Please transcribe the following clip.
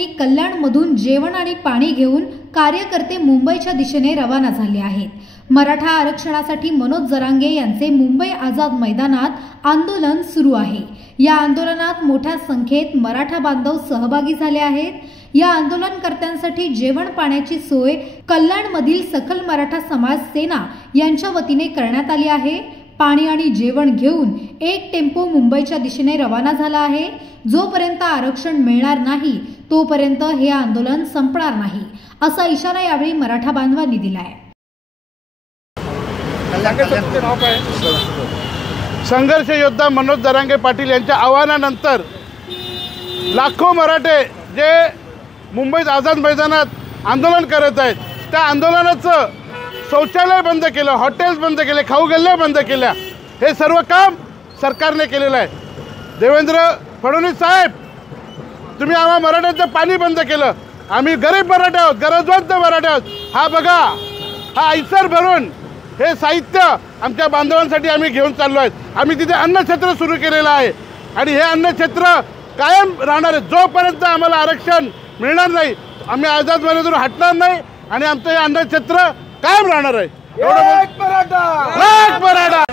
विद्यार्थ्यांनी कल्याणमधून जेवण आणि पाणी घेऊन कार्यकर्ते मुंबईच्या दिशेने रवाना झाले आहेत। मराठा आरक्षणासाठी मनोज जरांगे यांचे मुंबई आझाद मैदानात आंदोलन सुरू आहे। या आंदोलनात मोठ्या संख्येत मराठा बांधव सहभागी झाले आहेत। या आंदोलनकर्त्यांसाठी जेवण पाण्याची सोय कल्याणमधील सकल मराठा समाज सेना यांच्या वतीने करण्यात आली आहे। पाणी आणि जेवण घेऊन एक टेम्पो मुंबईच्या दिशेने रवाना झाला आहे। जोपर्यंत आरक्षण मिळणार नाही तोपर्यंत हे आंदोलन संपणार नाही, असा इशारा यावेळी मराठा बांधवांनी दिला आहे। संघर्ष योद्धा मनोज जरांगे पाटील यांच्या आव्हानानंतर लाखो मराठे जे मुंबईत आझाद मैदानात आंदोलन करत आहेत, त्या आंदोलनाचं शौचालय बंद केलं, हॉटेल्स बंद केले, खाऊ गल्ल्या बंद केल्या, हे सर्व काम सरकारने केलेलं आहे। देवेंद्र फडणवीस साहेब, तुम्ही आम्हा मराठ्यांचं पाणी बंद केलं, आम्ही गरीब मराठे आहोत, गरजवंत मराठे आहोत, हा बघा, हा ऐसर भरून हे साहित्य आमच्या बांधवांसाठी आम्ही घेऊन चाललो आहेत। आम्ही तिथे अन्नछत्र सुरू केलेलं आहे आणि हे अन्नछत्र कायम राहणार आहे। जोपर्यंत आम्हाला आरक्षण मिळणार नाही आम्ही आझाद मैदानातून हटणार नाही आणि आमचं हे अन्नछत्र कायम राहणार आहे। एक मराठा।